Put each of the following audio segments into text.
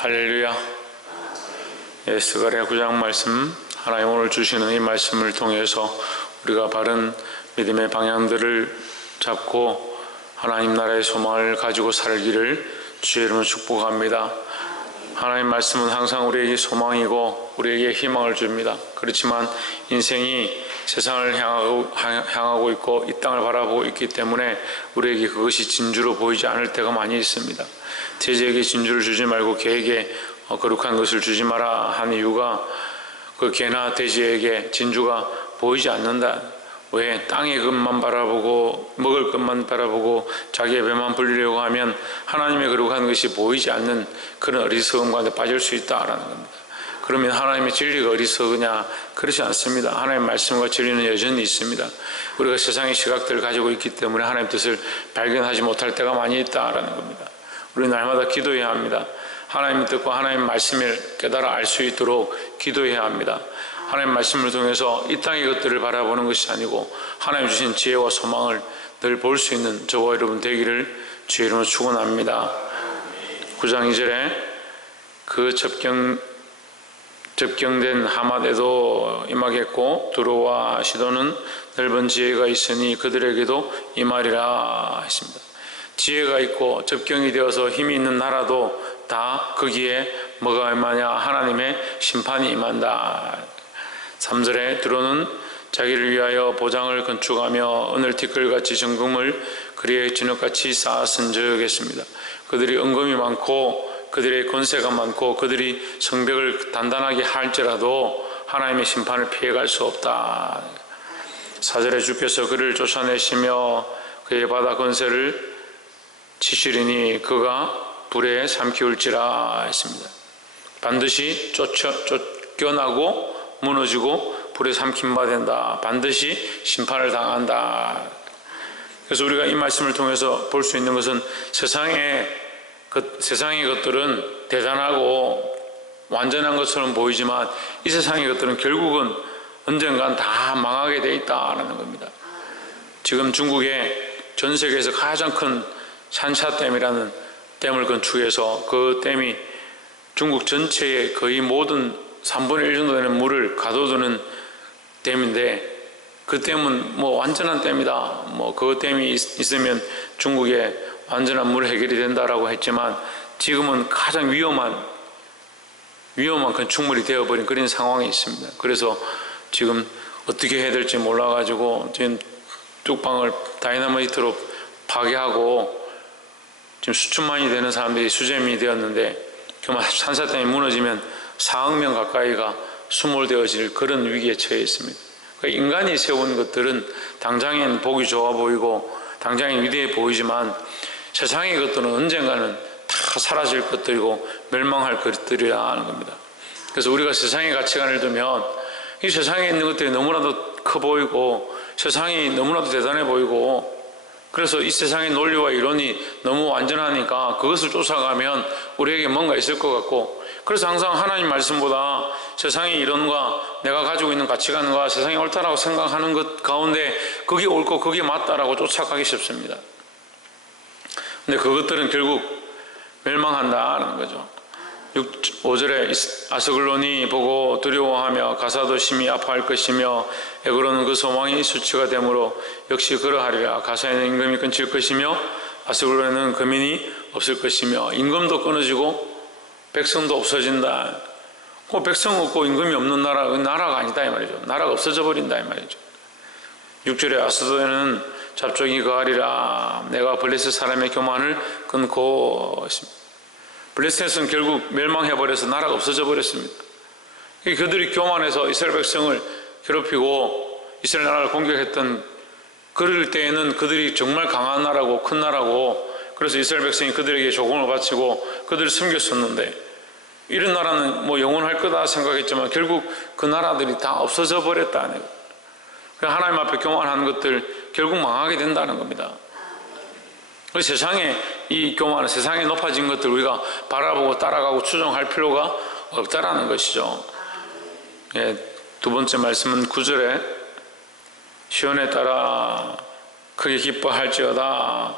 할렐루야. 스가랴 9장 말씀, 하나님 오늘 주시는 이 말씀을 통해서 우리가 바른 믿음의 방향들을 잡고 하나님 나라의 소망을 가지고 살기를 주의 이름으로 축복합니다. 하나님 말씀은 항상 우리에게 소망이고 우리에게 희망을 줍니다. 그렇지만 인생이 세상을 향하고 있고 이 땅을 바라보고 있기 때문에 우리에게 그것이 진주로 보이지 않을 때가 많이 있습니다. 돼지에게 진주를 주지 말고 개에게 거룩한 것을 주지 마라 한 이유가 그 개나 돼지에게 진주가 보이지 않는다. 왜? 땅의 것만 바라보고 먹을 것만 바라보고 자기의 배만 불리려고 하면 하나님의 거룩한 것이 보이지 않는 그런 어리석음 가운데 빠질 수 있다라는 겁니다. 그러면 하나님의 진리가 어리석으냐? 그렇지 않습니다. 하나님의 말씀과 진리는 여전히 있습니다. 우리가 세상의 시각들을 가지고 있기 때문에 하나님의 뜻을 발견하지 못할 때가 많이 있다라는 겁니다. 우리는 날마다 기도해야 합니다. 하나님의 뜻과 하나님의 말씀을 깨달아 알 수 있도록 기도해야 합니다. 하나님의 말씀을 통해서 이 땅의 것들을 바라보는 것이 아니고 하나님 주신 지혜와 소망을 늘 볼 수 있는 저와 여러분 되기를 주의 이름으로 축원합니다. 9장 2절에 그 접경된 하맛에도 임하겠고 두로와 시도는 넓은 지혜가 있으니 그들에게도 임하리라 했습니다. 지혜가 있고 접경이 되어서 힘이 있는 나라도 다 거기에 뭐가 임하냐? 하나님의 심판이 임한다. 3절에 두로는 자기를 위하여 보장을 건축하며 은을 티끌같이 정금을 그리의 진흙같이 쌓았은즉 했습니다. 그들이 은금이 많고 그들의 권세가 많고 그들이 성벽을 단단하게 할지라도 하나님의 심판을 피해갈 수 없다. 4절에 주께서 그를 쫓아내시며 그의 바다 권세를 치시리니 그가 불에 삼키울지라 했습니다. 반드시 쫓겨나고 무너지고 불에 삼킴 된다. 반드시 심판을 당한다. 그래서 우리가 이 말씀을 통해서 볼 수 있는 것은 세상의 것들은 대단하고 완전한 것처럼 보이지만 이 세상의 것들은 결국은 언젠간 다 망하게 돼 있다는 겁니다. 지금 중국의 전 세계에서 가장 큰 샨샤댐이라는 댐을 건축해서 그 댐이 중국 전체의 거의 모든 3분의 1 정도 되는 물을 가둬두는 댐인데 그 댐은 뭐 완전한 댐이다. 뭐 그 댐이 있으면 중국의 완전한 물 해결이 된다라고 했지만 지금은 가장 위험한 건축물이 되어버린 그런 상황이 있습니다. 그래서 지금 어떻게 해야 될지 몰라가지고 지금 뚝방을 다이너마이트로 파괴하고 지금 수천만이 되는 사람들이 수재민이 되었는데 그 산사댐이 무너지면 4억 명 가까이가 수몰되어질 그런 위기에 처해 있습니다. 그러니까 인간이 세운 것들은 당장엔 보기 좋아 보이고 당장엔 위대해 보이지만 세상의 것들은 언젠가는 다 사라질 것들이고 멸망할 것들이라 하는 겁니다. 그래서 우리가 세상의 가치관을 두면 이 세상에 있는 것들이 너무나도 커 보이고 세상이 너무나도 대단해 보이고 그래서 이 세상의 논리와 이론이 너무 완전하니까 그것을 쫓아가면 우리에게 뭔가 있을 것 같고 그래서 항상 하나님 말씀보다 세상의 이론과 내가 가지고 있는 가치관과 세상이 옳다라고 생각하는 것 가운데 그게 옳고 그게 맞다라고 쫓아가기 쉽습니다. 근데 그것들은 결국 멸망한다는 거죠. 5절에 아스글론이 보고 두려워하며 가사도 심히 아파할 것이며 에그로는 그 소망이 수치가 되므로 역시 그러하리라. 가사에는 임금이 끊길 것이며 아스글론에는 거민이 없을 것이며 임금도 끊어지고 백성도 없어진다. 그 백성 없고 임금이 없는 나라, 나라가 아니다 이 말이죠. 나라가 없어져 버린다 이 말이죠. 6절에 아스도에는 잡종이 거하리라. 내가 블레셋 사람의 교만을 끊고 있습니다. 블레셋은 결국 멸망해버려서 나라가 없어져 버렸습니다. 그들이 교만해서 이스라엘 백성을 괴롭히고 이스라엘 나라를 공격했던 그럴 때에는 그들이 정말 강한 나라고 큰 나라고 그래서 이스라엘 백성이 그들에게 조공을 바치고 그들을 섬겼었는데 이런 나라는 뭐 영원할 거다 생각했지만 결국 그 나라들이 다 없어져 버렸다는 거예요. 하나님 앞에 교만한 것들 결국 망하게 된다는 겁니다. 세상에 이 교만, 세상에 높아진 것들 우리가 바라보고 따라가고 추종할 필요가 없다라는 것이죠. 예, 두 번째 말씀은 9절에 시온에 따라 크게 기뻐할지어다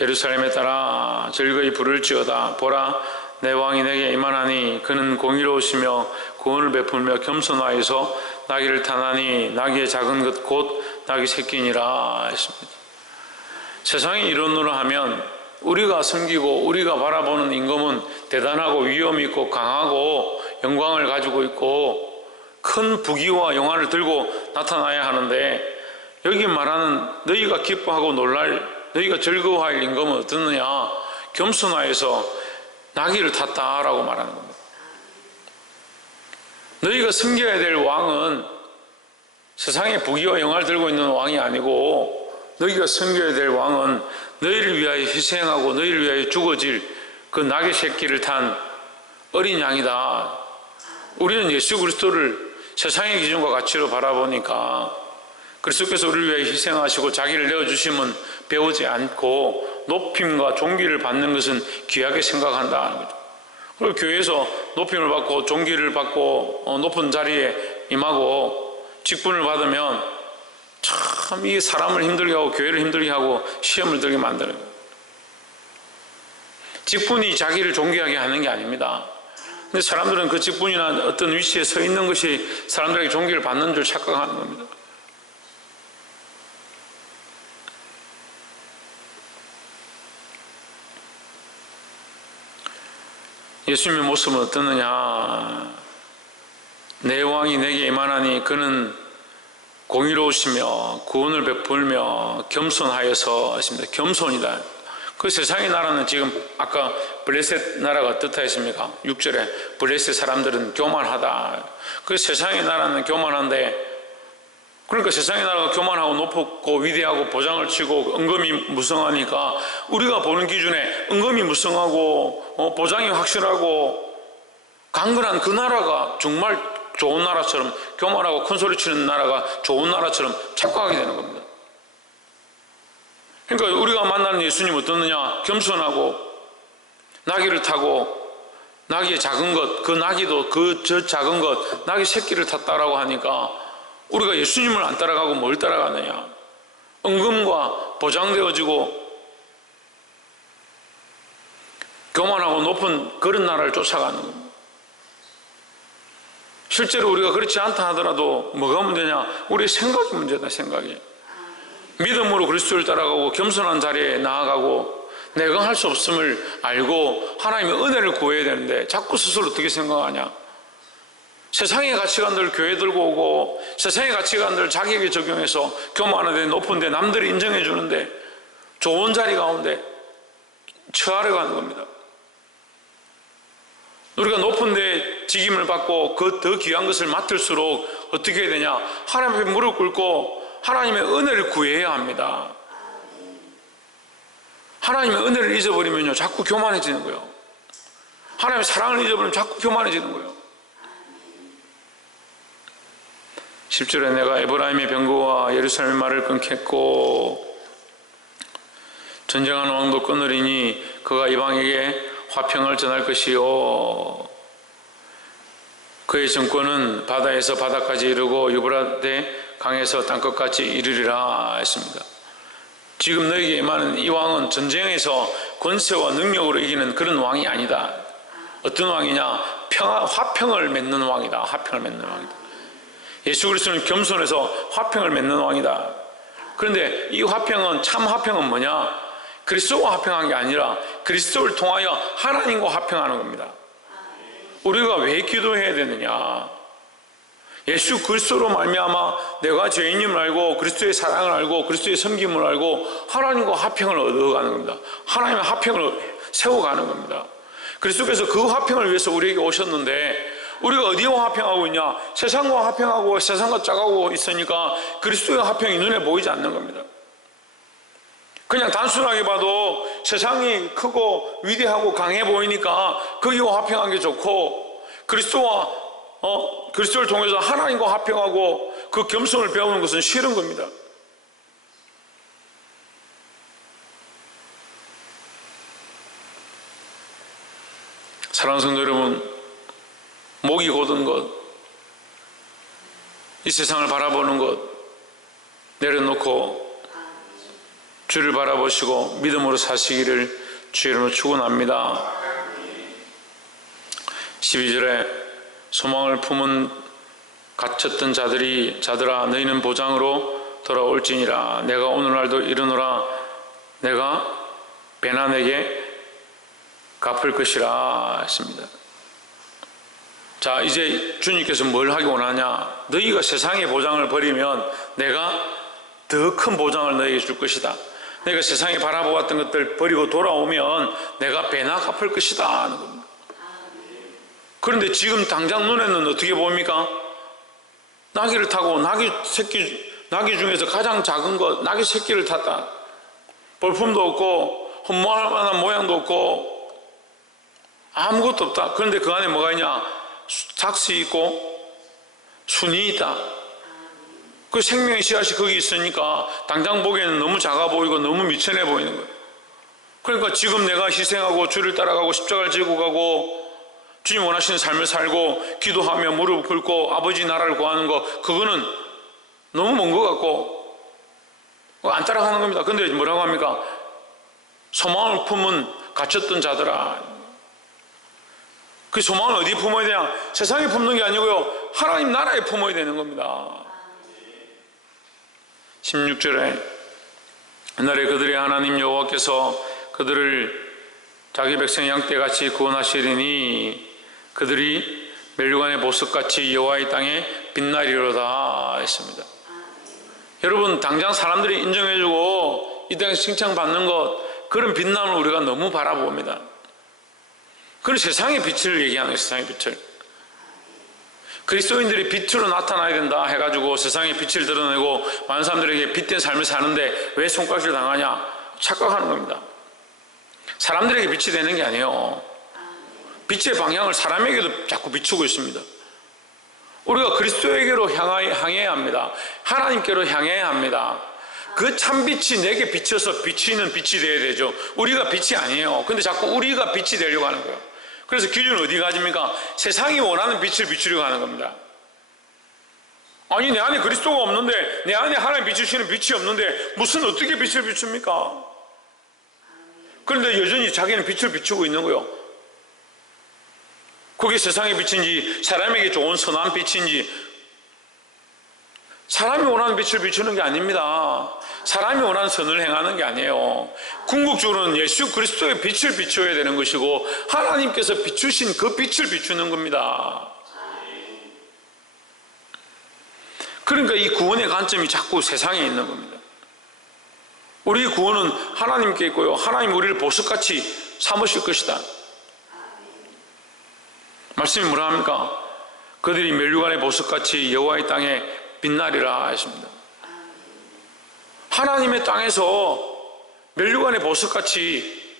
예루살렘에 따라 즐거이 부를지어다 보라 내 왕이 내게 임하나니 그는 공의로우시며 구원을 베풀며 겸손하여서 나귀를 타나니 나귀의 작은 것 곧 나귀 새끼니라 했습니다. 세상이 이론으로 하면 우리가 섬기고 우리가 바라보는 임금은 대단하고 위엄 있고 강하고 영광을 가지고 있고 큰 부귀와 영화를 들고 나타나야 하는데, 여기 말하는 너희가 기뻐하고 놀랄, 너희가 즐거워할 임금은 어떻느냐? 겸손하여서 나귀를 탔다라고 말하는 겁니다. 너희가 섬겨야 될 왕은 세상에 부귀와 영화를 들고 있는 왕이 아니고, 너희가 섬겨야 될 왕은 너희를 위하여 희생하고 너희를 위하여 죽어질 그 나귀 새끼를 탄 어린 양이다. 우리는 예수 그리스도를 세상의 기준과 가치로 바라보니까 그리스도께서 우리를 위하여 희생하시고 자기를 내어주심은 배우지 않고 높임과 존귀를 받는 것은 귀하게 생각한다는 거죠. 그리고 교회에서 높임을 받고 존귀를 받고 높은 자리에 임하고 직분을 받으면 참 이 사람을 힘들게 하고 교회를 힘들게 하고 시험을 들게 만드는 거예요. 직분이 자기를 존귀하게 하는 게 아닙니다. 근데 사람들은 그 직분이나 어떤 위치에 서 있는 것이 사람들에게 존귀를 받는 줄 착각하는 겁니다. 예수님의 모습은 어떻느냐? 내 왕이 내게 임하나니 그는 공의로우시며 구원을 베풀며 겸손하여서 하십니다. 겸손이다. 그 세상의 나라는 지금 아까 블레셋 나라가 어떻다 했습니까? 6절에 블레셋 사람들은 교만하다. 그 세상의 나라는 교만한데, 그러니까 세상의 나라가 교만하고 높고 위대하고 보장을 치고 은금이 무성하니까 우리가 보는 기준에 은금이 무성하고 보장이 확실하고 강건한 그 나라가 정말 좋은 나라처럼, 교만하고 큰소리 치는 나라가 좋은 나라처럼 착각하게 되는 겁니다. 그러니까 우리가 만나는 예수님은 어떻느냐? 겸손하고 나귀를 타고 나귀의 작은 것, 그 나귀도 저 작은 것 나귀 새끼를 탔다라고 하니까 우리가 예수님을 안 따라가고 뭘 따라가느냐? 은금과 보장되어지고 교만하고 높은 그런 나라를 쫓아가는 겁니다. 실제로 우리가 그렇지 않다 하더라도 뭐가 문제냐? 우리의 생각이 문제다. 생각이. 믿음으로 그리스도를 따라가고 겸손한 자리에 나아가고 내가 할 수 없음을 알고 하나님의 은혜를 구해야 되는데 자꾸 스스로 어떻게 생각하냐? 세상의 가치관들을 교회 들고 오고 세상의 가치관들을 자기에게 적용해서 교만한데 높은데 남들이 인정해 주는데 좋은 자리 가운데 처하려 가는 겁니다. 우리가 높은 데 직임을 받고 그 더 귀한 것을 맡을수록 어떻게 해야 되냐? 하나님 앞에 무릎 꿇고 하나님의 은혜를 구해야 합니다. 하나님의 은혜를 잊어버리면요 자꾸 교만해지는 거예요. 하나님의 사랑을 잊어버리면 자꾸 교만해지는 거예요. 10절에 내가 에브라임의 병거와 예루살렘의 말을 끊겠고 전쟁하는 왕도 끊으리니 그가 이방에게 화평을 전할 것이요 그의 정권은 바다에서 바다까지 이르고 유브라데 강에서 땅끝까지 이르리라 했습니다. 지금 너에게 임하는 이 왕은 전쟁에서 권세와 능력으로 이기는 그런 왕이 아니다. 어떤 왕이냐? 화평을 맺는 왕이다. 화평을 맺는 왕이다. 예수 그리스도는 겸손해서 화평을 맺는 왕이다. 그런데 이 화평은 참 화평은 뭐냐? 그리스도와 화평한 게 아니라 그리스도를 통하여 하나님과 화평하는 겁니다. 우리가 왜 기도해야 되느냐? 예수 그리스도로 말미암아 내가 죄인임을 알고 그리스도의 사랑을 알고 그리스도의 섬김을 알고 하나님과 화평을 얻어가는 겁니다. 하나님의 화평을 세워가는 겁니다. 그리스도께서 그 화평을 위해서 우리에게 오셨는데 우리가 어디와 화평하고 있냐? 세상과 화평하고 세상과 짜가고 있으니까 그리스도의 화평이 눈에 보이지 않는 겁니다. 그냥 단순하게 봐도 세상이 크고 위대하고 강해 보이니까 거기와 화평한 게 좋고 그리스도를 통해서 하나님과 화평하고 그 겸손을 배우는 것은 싫은 겁니다. 사랑하는 성도 여러분, 목이 곧은 것, 이 세상을 바라보는 것 내려놓고 주를 바라보시고 믿음으로 사시기를 주의 이름으로 축원합니다. 12절에 소망을 품은 갇혔던 자들아 너희는 보장으로 돌아올지니라. 내가 오늘날도 이르노라. 내가 베나에게 갚을 것이라 했습니다. 자, 이제 주님께서 뭘 하기 원하냐? 너희가 세상의 보장을 버리면 내가 더 큰 보장을 너희에게 줄 것이다. 너희가 세상에 바라보았던 것들 버리고 돌아오면 내가 배나 갚을 것이다 하는 겁니다. 그런데 지금 당장 눈에는 어떻게 보입니까? 나귀를 타고 나귀 중에서 가장 작은 것 나귀 새끼를 탔다. 볼품도 없고 흠모할 만한 모양도 없고 아무것도 없다. 그런데 그 안에 뭐가 있냐? 삭시 있고 순이 있다. 그 생명의 씨앗이 거기 있으니까 당장 보기에는 너무 작아 보이고 너무 미천해 보이는 거예요. 그러니까 지금 내가 희생하고 주를 따라가고 십자가를 지고 가고 주님 원하시는 삶을 살고 기도하며 무릎 꿇고 아버지 나라를 구하는 거, 그거는 너무 먼 것 같고 안 따라가는 겁니다. 근데 뭐라고 합니까? 소망을 품은 갇혔던 자들아. 그 소망을 어디에 품어야 되냐? 세상에 품는 게 아니고요, 하나님 나라에 품어야 되는 겁니다. 16절에 옛날에 그들의 하나님 여호와께서 그들을 자기 백성 양떼같이 구원하시리니 그들이 멸류관의 보석같이 여호와의 땅에 빛나리로다 했습니다. 여러분, 당장 사람들이 인정해주고 이 땅에서 칭찬받는 것, 그런 빛남을 우리가 너무 바라봅니다. 그건 세상의 빛을 얘기하는 거예요. 세상의 빛을. 그리스도인들이 빛으로 나타나야 된다 해가지고 세상에 빛을 드러내고 많은 사람들에게 빛된 삶을 사는데 왜 손가락질 당하냐? 착각하는 겁니다. 사람들에게 빛이 되는 게 아니에요. 빛의 방향을 사람에게도 자꾸 비추고 있습니다. 우리가 그리스도에게로 향해야 합니다. 하나님께로 향해야 합니다. 그 참빛이 내게 비춰서 비치는 빛이 되어야 되죠. 우리가 빛이 아니에요. 근데 자꾸 우리가 빛이 되려고 하는 거예요. 그래서 기준은 어디 가집니까? 세상이 원하는 빛을 비추려고 하는 겁니다. 아니, 내 안에 그리스도가 없는데, 내 안에 하나님 비추시는 빛이 없는데 무슨 어떻게 빛을 비춥니까? 그런데 여전히 자기는 빛을 비추고 있는 거예요. 그게 세상의 빛인지 사람에게 좋은 선한 빛인지, 사람이 원하는 빛을 비추는 게 아닙니다. 사람이 원하는 선을 행하는 게 아니에요. 궁극적으로는 예수 그리스도의 빛을 비춰야 되는 것이고 하나님께서 비추신 그 빛을 비추는 겁니다. 그러니까 이 구원의 관점이 자꾸 세상에 있는 겁니다. 우리의 구원은 하나님께 있고요, 하나님 우리를 보석같이 삼으실 것이다. 말씀이 뭐라 합니까? 그들이 멸류관의 보석같이 여호와의 땅에 빛나리라 하십니다. 하나님의 땅에서 멸류관의 보석같이,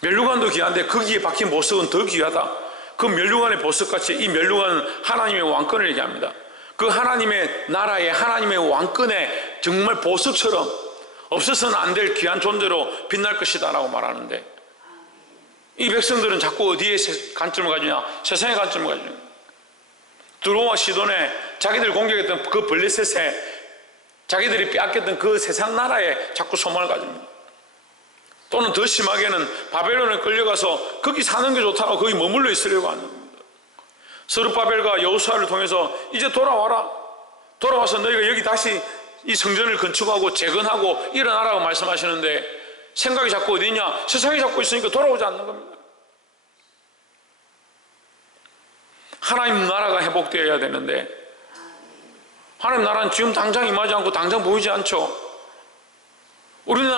멸류관도 귀한데 거기에 박힌 보석은 더 귀하다. 그 멸류관의 보석같이, 이 멸류관은 하나님의 왕권을 얘기합니다. 그 하나님의 나라에, 하나님의 왕권에 정말 보석처럼 없어서는 안 될 귀한 존재로 빛날 것이다 라고 말하는데, 이 백성들은 자꾸 어디에 관점을 가지냐? 세상의 관점을 가지냐? 두로와 시돈에 자기들 공격했던 그 블레셋에, 자기들이 빼앗겼던 그 세상 나라에 자꾸 소망을 가집니다. 또는 더 심하게는 바벨론에 끌려가서 거기 사는 게 좋다고 거기 머물러 있으려고 하는 겁니다. 스룹바벨과 여호수아를 통해서 이제 돌아와라, 돌아와서 너희가 여기 다시 이 성전을 건축하고 재건하고 일어나라고 말씀하시는데 생각이 자꾸 어디 있냐? 세상에 자꾸 있으니까 돌아오지 않는 겁니다. 하나님 나라가 회복되어야 되는데 하나님 나라는 지금 당장 임하지 않고 당장 보이지 않죠. 우리는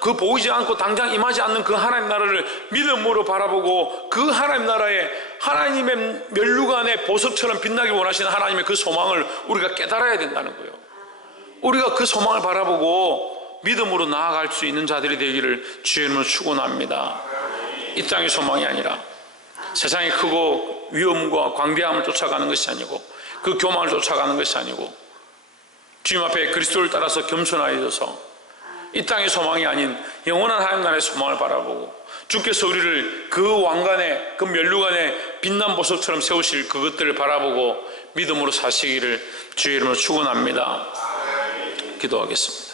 그 보이지 않고 당장 임하지 않는 그 하나님 나라를 믿음으로 바라보고 그 하나님 나라에 하나님의 멸류관의 보석처럼 빛나기 원하시는 하나님의 그 소망을 우리가 깨달아야 된다는 거예요. 우리가 그 소망을 바라보고 믿음으로 나아갈 수 있는 자들이 되기를 주의 이름으로 축원합니다. 이 땅의 소망이 아니라 세상이 크고 위엄과 광대함을 쫓아가는 것이 아니고 그 교만을 쫓아가는 것이 아니고 주님 앞에 그리스도를 따라서 겸손하여져서 이 땅의 소망이 아닌 영원한 하나님 나라의 소망을 바라보고 주께서 우리를 그 왕관의 그 멸류관의 빛난 보석처럼 세우실 그것들을 바라보고 믿음으로 사시기를 주의 이름으로 축원합니다. 기도하겠습니다.